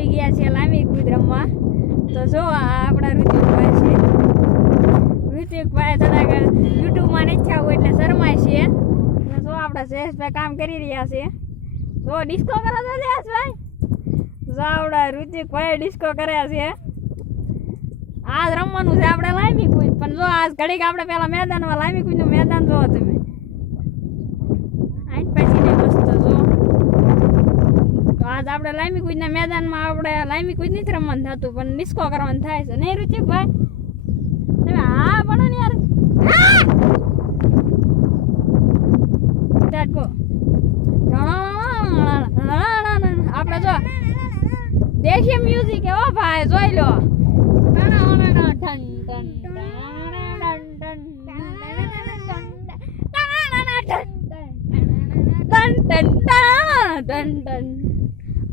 આવી ગયા છે લાંબી કૂદ રમવા. તો જો આ આપણા ઋતિકભાઈ છે. ઋતિકભાઈ થોડાક યુટ્યુબમાં ઈચ્છા હોય એટલે શરમાય છે. જો આપણા જયેશભાઈ કામ કરી રહ્યા છે. જો ડિસ્કો કરો છો જયેશભાઈ જો આપણા ઋતિકભાઈ ડિસ્કો કર્યા છે. આજ રમવાનું છે આપણે લાંબી કૂદ પણ જો આજ ઘડીક આપણે પહેલાં મેદાનમાં લાંબી કૂદનું મેદાન જોવો તમે આઈન પછી ને મસ્ત જો તો આજ આપણે લાંબી કૂદના મેદાનમાં આપણે લાંબી કૂદ નથી રમવાનું થતું પણ ડિસ્કો કરવાનું થાય છે નહીં રુચિકભાઈ તમે હા ભણો ને યાર સ્ટાર્ટ આપણે જો દેશી મ્યુઝિક હો ભાઈ જોઈ લો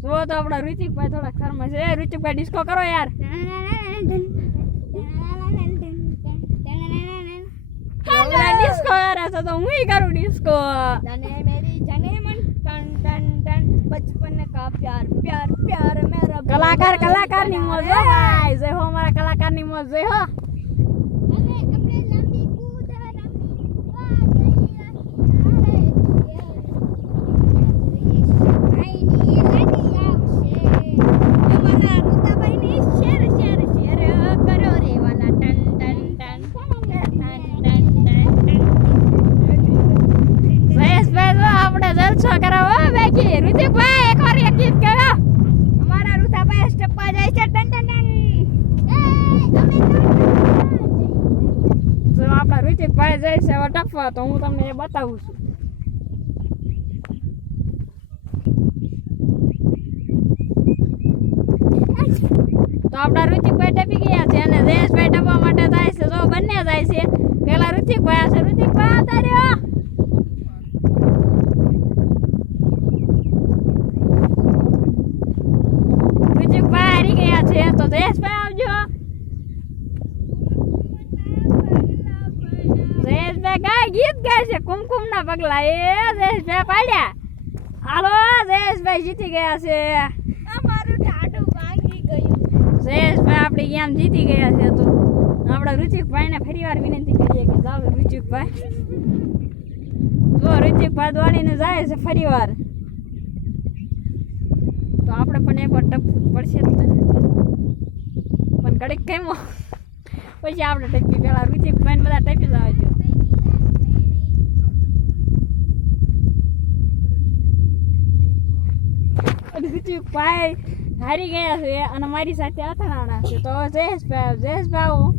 જો તો આપણા ઋતિકભાઈ થોડાક શરમા છે. એ ઋતિકભાઈ ડિસ્કો કરો યાર. ડિસ્કો યાર આ તો હું કરું ડિસ્કો તને મેરી જનેમન ટન ટન ટન બચપન કા પ્યાર પ્યાર પ્યાર મેરા કલાકાર કલાકારની મોજ હો ગાઈસ હો મારા કલાકારની મોજ હો. આપણા ઋતિકભાઈ જાય છે હવે ટપવા તો હું તમને એ બતાવું છું. આપણા ઋતિકભાઈ ટપી ગયા છે અને જયેશભાઈ ટપવા માટે જાય છે. જો બંને જાય છે. પેલા ઋતિકભાઈ છે ઋતિકભાઈ આવતા રહ્યો ઋતિકભાઈ હારી ગયા છે તો જયેશભાઈ આવજો ગીત ગાય છે. કુમકુમ ના પગલા. એ જયેશભાઈ પાડ્યા. હાલો જયેશભાઈ જીતી ગયા છે. અમારું ટાટું ભાંગી ગયું. જયેશભાઈ આપણે ગેમ જીતી ગયા છે તો આપણા ઋતિકભાઈને ફરી વાર વિનંતી કરીએ કે જાઓ ઋતિકભાઈ. જો ઋતિકભાઈ દોડીને જાય છે ફરી વાર તો આપણે પણ એકવાર ટપવું પડશે પણ કડીક કેમો પછી આપણે ટપી પેલા ઋતિકભાઈને બધા ટપી જવા જો ભાઈ હારી ગયા છે અને મારી સાથે અથડાણા છે. તો જયેશ ભાઈ જયેશ ભાઉ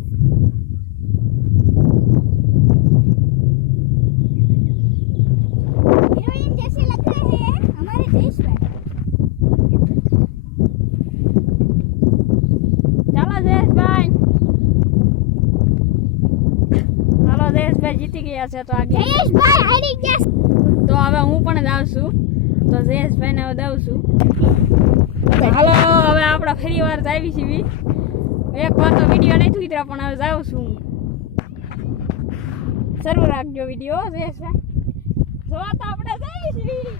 જીતી ગયા છે તો આગળ. તો હવે હું પણ જાઉં છું. તો જયેશભાઈ ને દઉં છું. હાલો હવે આપણે ફરી વાર આવી છીએ. એક વાર તો વીડિયો નહીં થૂતરા પણ હવે જાઉં છું. શરૂ રાખજો વીડિયો જયેશભાઈ જોવા તો આપણે જઈએ છીએ.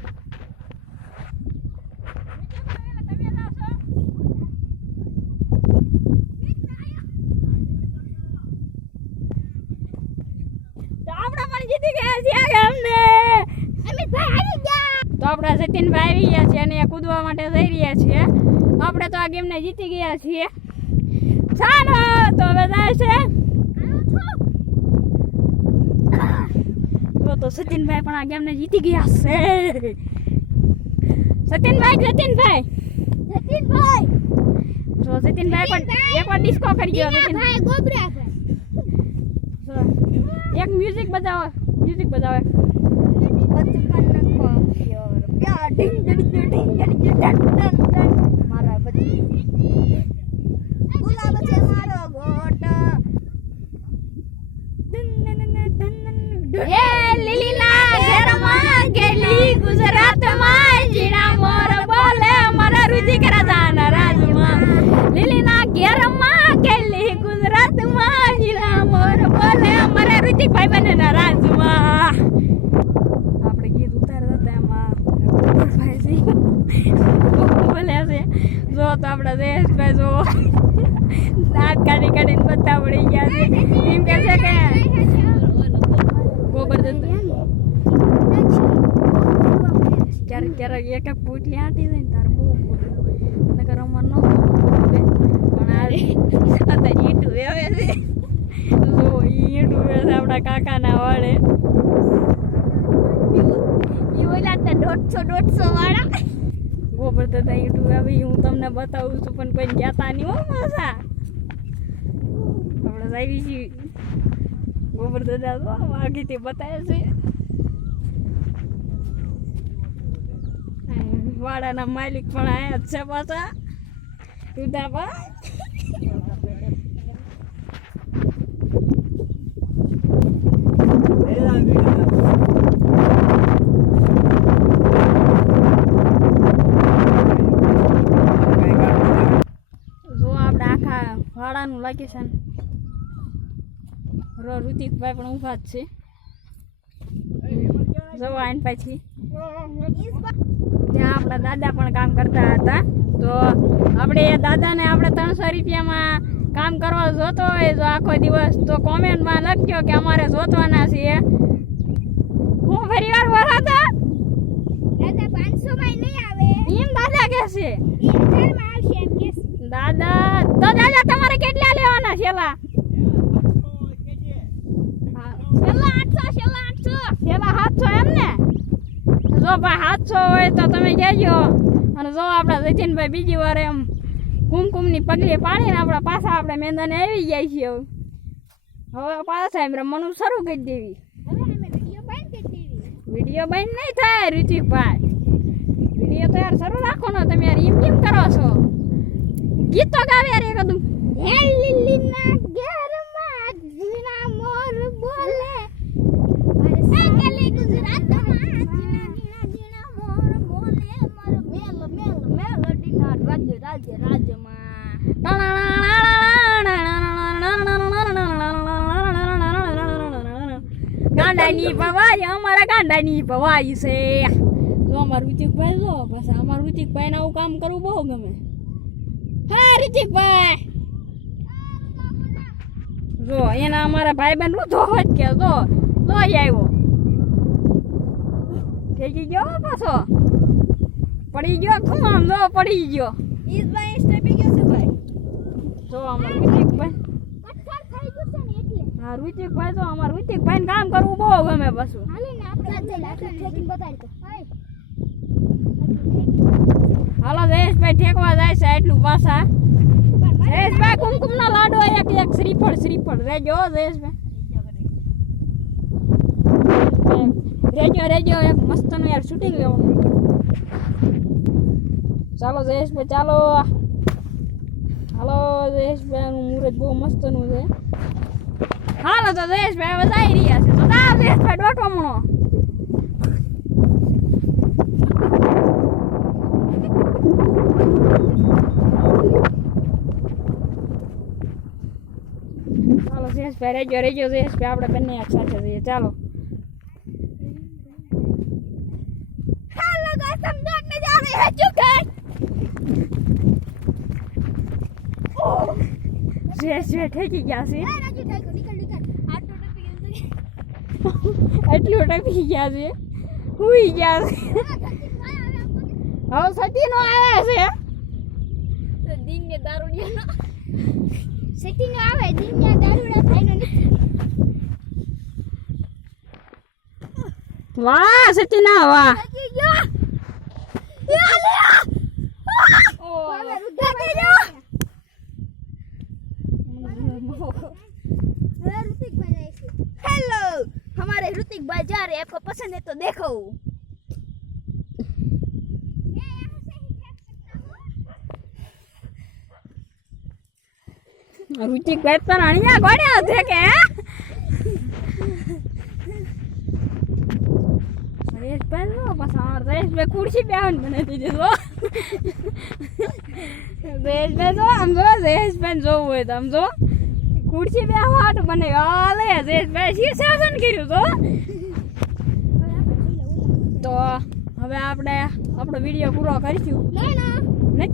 આપણે પણ જીતી ગયા છીએ અમને. અમે આવી ગયા. તો આપણા જતીનભાઈ આવી ગયા છીએ અને એ કૂદવા માટે જઈ રહ્યા છીએ. આપણે તો આ ગેમને જીતી ગયા છીએ. ચાલો તો હવે જાય છે. તો તો સચિનભાઈ પણ આ ગેમને જીતી ગયા છે. સચિનભાઈ જતિનભાઈ જતીનભાઈ તો જતીનભાઈ પણ એકવાર ડિસ્કો કરી ગયો જતીનભાઈ ગોબરા એક મ્યુઝિક બજાવો મ્યુઝિક બજાવે. મારા બચી ગુલાબ છે મારો ગોટ એ લીલીના ઘેરમાં ગેલી ગુજરાતમાં જીણા મોર બોલે મારા રુચિ કરા જાના રાજમાં. લીલીના ઘેરમાં ગેલી ગુજરાતમાં જીણા મોર બોલે મારા રુચિ ભાઈ બને ના રાજમાં. દાંત કાઢી કાઢીને બધા ઉડી ગયા છે. એમ કે છે કે ગોબર ક્યારેક ક્યારેક એક એક પૂટી આંટી જાય ને તારે બહુ બોલે નકર અમાર ન હવે. પણ આ અત્યારે ઈંટું વેવે છે. ઈ ઈંટું વેવે આપણા કાકાના વાળે. દોઢસો દોઢસો વાળા. ગોબર તો ઈંટું વેવે ઈ હું તમને બતાવું છું, પણ કોઈ કહેતા નહીં હો પાછા. આપણે આવી છીએ. ગોબર દાદા તો આગળથી બતાવે છે. વાડાના માલિક પણ આયા જ છે પાછા. રુદાબા જો આપણે આખા વાડાનું લોકેશન રો ઋતિકભાઈ પણ ઊભા જ છે. જો આઈને પછી. ત્યાં આપણા દાદા પણ કામ કરતા હતા. તો આપણે એ દાદાને આપણે ત્રણસો રૂપિયામાં કામ કરવા જોતો હોય જો આખો દિવસ તો કોમેન્ટમાં લખજો કે અમારે જોતવાના છીએ. હું ફરી વાર બોલાતા દાદા પાંચસો માં નહીં આવે. એમ દાદા કે છે? દાદા તો દાદા તમારે કેટલા લેવાના છેલા છેલ્લા આઠસો છેલ્લા આઠસો. છેલ્લા સાતસો એમ ને? જો ભાઈ સાતસો હોય તો તમે કહેજો. અને જો આપણા જતીનભાઈ બીજી વાર એમ કુમકુમની પગલી પાડીને આપણા પાછા આપણે મેંદાને આવી જાય છે હવે. પાછા એમ રમવાનું શરૂ કરી દેવી. કરી વીડિયો બંધ નહીં થાય ઋતિકભાઈ વીડિયો તો યાર શરૂ રાખો ને તમે યાર એમ કેમ કરો છો? ગીત ગાવે એક હતું હે લીલીના ઘેરમાં જીના મોર બોલે. હે ગલી ગુજરાતમાં જીના જીના જીના મોર બોલે. માર મેલ મેલ, મેલોડીના રાજ્ય રાજ્ય રાજ્યમાં ગાંડાની પવાઈ અમારા ગાંડાની પવાઈ છે. અમાર ઋતિકભાઈ જો, બસ અમાર ઋતિકભાઈ આવું કામ કરવું બહુ ગમે. હા ભાઈ. જો એના અમારા ભાઈ બહેન ઊંધો જ કે જો તો આવ્યો. થઈ ગયો પાછો. પડી ગયો શું આમ જો પડી ગયો. ઈસ ભાઈ સ્ટેપી ગયો છે ભાઈ. જો અમાર ઋતિકભાઈ પથ્થર થઈ ગયું છે ને એટલે. હા ઋતિકભાઈ જો અમાર ઋતિકભાઈ કામ કરવું બહુ ગમે પાછું. હાલે ને આપણે લાકડી ઠેકીને બતાડી તો હાય હાલો, જયેશભાઈ ઠેકવા જાય છે એટલું પાછા. જયેશભાઈ કુમકુમ ના લાડો એક એક શ્રીફળ શ્રીફળ. રેજો જયેશભાઈ. રેજો રેજો, એક મસ્તનું યાર શૂટિંગ લેવાનું. ચાલો, જયેશભાઈ, ચાલો. હાલો, જયેશભાઈ નું મુહૂર્ત બહુ મસ્તનું છે. હાલો, તો જયેશભાઈ જઈ રહ્યા છે. તો જયેશભાઈ દોઢો મણો ચાલો શેષભાઈ રહી ગયો રહી ગયો શેષભાઈ આપણે બંને સાથે જઈએ. ચાલો. ઠેકી ગયા છે. એટલું ટપી ગયા છે. હુઈ ગયા છે. હવે સતી આવ્યા છે. દિન્ય દારૂડિયાનો સેટિંગ આવે દિન્ય દારૂડા થાયનો નથી વાહ સટીના વાહ. હેલો અમારે ઋતિક ભાઈ જા રે પસંદ હે તો દેખો રુચિક ભાઈ પણ અણિયા ગોડ્યા છે કે રેસ પણ નો પસાર ખુરશી બેહન મને દીધી જો આમ જો રેસ પણ હોય તો આમ જો. ખુરશી બેહવા હાટ મને આલે રેસ ભાઈ કર્યું તો? હવે આપણે આપણો વીડિયો પૂરો કરીશું. ના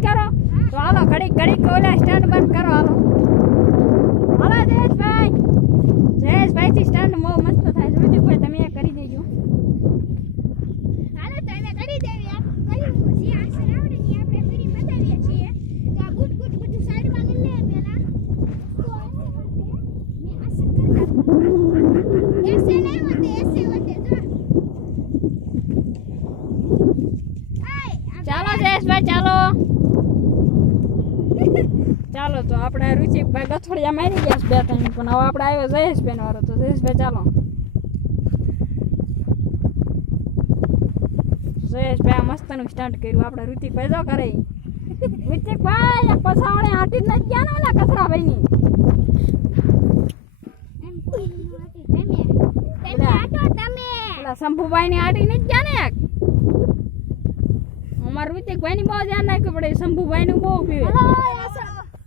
કરો? તો હાલો ઘડીક ઘડીક ઓલા સ્ટેન્ડ બંધ કરો હાલો. જયેશભાઈ જયેશભાઈ થી સ્ટન્ટ બહુ મસ્ત થાય કોઈ તમે કરી દેજો હાલો તો એને કરી દેવી આપ કર્યું જે આસન આવડે ને એ આપણે કરી બતાવીએ છીએ તો આ ગુટ ગુટ બધું સાઈડમાં લઈ લે પહેલા તો એસે વંદે મેં આસન કરતા એસે નહીં વંદે એસે વંદે જો આય આ ચાલો જયેશભાઈ ચાલો ચાલો તો રુચિકભાઈ ગથોડિયા મારી ગયા છે બે ત્રણ પણ હવે આપણે આવ્યો જયેશભાઈ વાળો તો જયેશભાઈ ચાલો. જયેશભાઈ આ મસ્તનું સ્ટાર્ટ કર્યું. આપણે ઋતિકભાઈ જો કરે ઋતિકભાઈ આ પછાવણે હાટી જ નથી ગયા ને ઓલા કચરાભાઈની ની શંભુભાઈ ની હાટી નથી ગયા ને અમારા ઋતિકભાઈની બહુ ધ્યાન રાખવું પડે. શંભુભાઈનું બહુ પીવે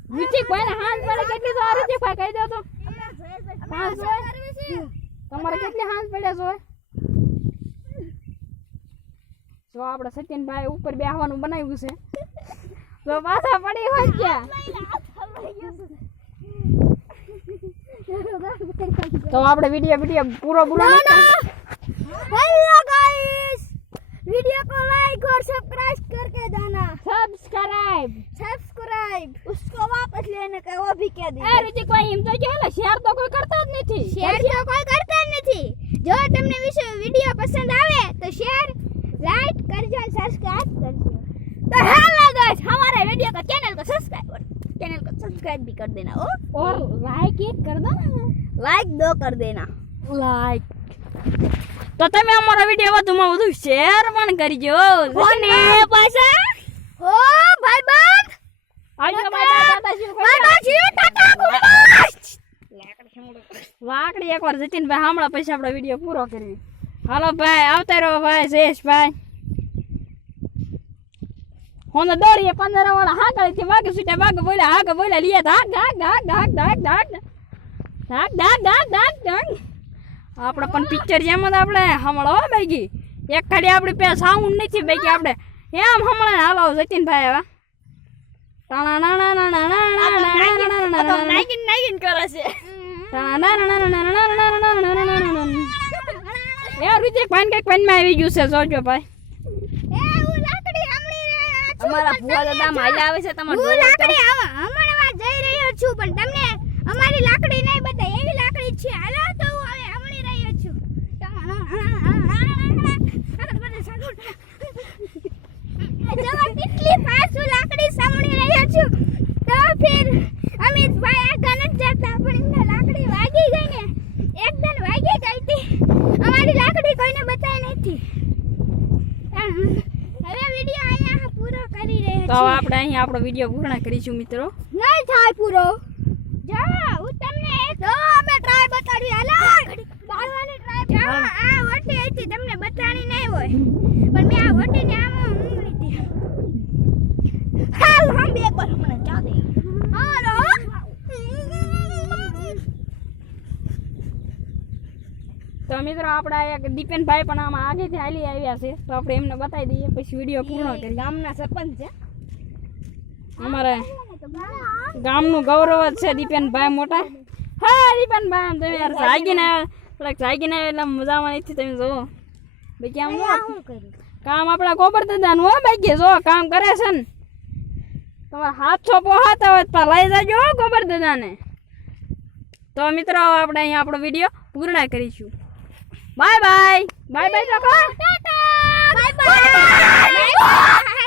હાલો આસન ઋતિકભાઈને હાંસ પડે કેટલી તો ઋતિકભાઈ કહી દો તો. તમારે કેટલી હાંસ પડે છો જો આપણે સચિનભાઈ ઉપર બેહવાનું બનાવ્યું છે. તો પાછા પડી હોય ક્યાં? તો આપણે વીડિયો વીડિયો પૂરો પૂરો वीडियो को लाइक और सब्सक्राइब करके जाना सब्सक्राइब सब्सक्राइब उसको वापस लेने का वो भी कह दिया अरे जी कोई हम तो है शेयर तो कोई करता જ थी शेयर તો कोई करता જ थी जो તમને વિડિયો પસંદ આવે તો શેર લાઈક કરજો અને सब्सक्राइब કરજો तो हेलो गाइस हमारे वीडियो का चैनल को सब्सक्राइब और चैनल को सब्सक्राइब भी कर देना ओ और लाइक एक कर दो ना लाइक दो कर देना लाइक તો તમે અમારો વીડિયો વધુમાં વધુ શેર પણ કરજો કોને પાછા હો ભાઈ બંધ આવજો મારા દાદા શિવ બાબા જી ટાટા ગુડ વાકડી એકવાર જતીનભાઈ હમણાં પછી આપણો વીડિયો પૂરો કરી હાલો ભાઈ આવતા રહો ભાઈ જયેશભાઈ હોને દોડીએ પંદર વાળા હાકડી થી વાગે સુટ્યા વાગે બોલ્યા હાગે બોલ્યા લીએ ધાક ધાક ધાક ધાક ધાક ધાક ધાક ધાક ધાક ધાક ધાક આપણે પણ પિક્ચર જેમ જ આપણે હમણાં હો ભાઈ એક ખાલી આપણી પે સાઉન્ડ નથી ભાઈ આપણે એમ હમણાં હાલ હાલો જતીનભાઈ હવે. અમારી લાકડી નહીં બધા એવી લાકડી છે. કેટલી ફાસ્ટ હું લાકડી સાંભળી રહ્યો છું તો ફિર અમિતભાઈ આગળ જતા પણ લાકડી વાગી ગઈ ને એકદમ વાગી ગઈ અમારી લાકડી કોઈને બતાવી નથી હવે વીડિયો અહીંયા પૂરો કરી રહ્યા આપણે અહીં આપણો વીડિયો પૂર્ણ કરીશું મિત્રો. નહીં થાય પૂરો જો હું તમને એક જો અમે ટ્રાય બતાડી હાલો બાળવાની ટ્રાય જો આ વટી હતી તમને બતાડી નહીં હોય પણ મેં આ વટીને આમ હતી હાલ હમ બે એકવાર મને ચા દે. હાલો તો મિત્રો આપણા એક દીપેનભાઈ પણ આમાં આગેથી હાલી આવ્યા છે. તો આપણે એમને બતાવી દઈએ પછી વીડિયો પૂર્ણ કરીએ. ગામના સરપંચ છે. અમારે ગામનું ગૌરવ જ છે દીપેનભાઈ મોટા. હા દીપેનભાઈ આમ તમે યાર જાગીને થોડાક જાગીને આવ્યા એટલે મજામાં નથી તમે જોવો બીજે આમ શું કામ આપણા ગોબર દાદાનું હો ભાઈ જો કામ કરે છે ને તમારા હાથ છો પોહાતા હોય તો લઈ જજો ગોબર દાદાને તો મિત્રો આપણે અહીંયા આપણો વીડિયો પૂર્ણ કરીશું. Bye bye. Bye bye. Bye bye.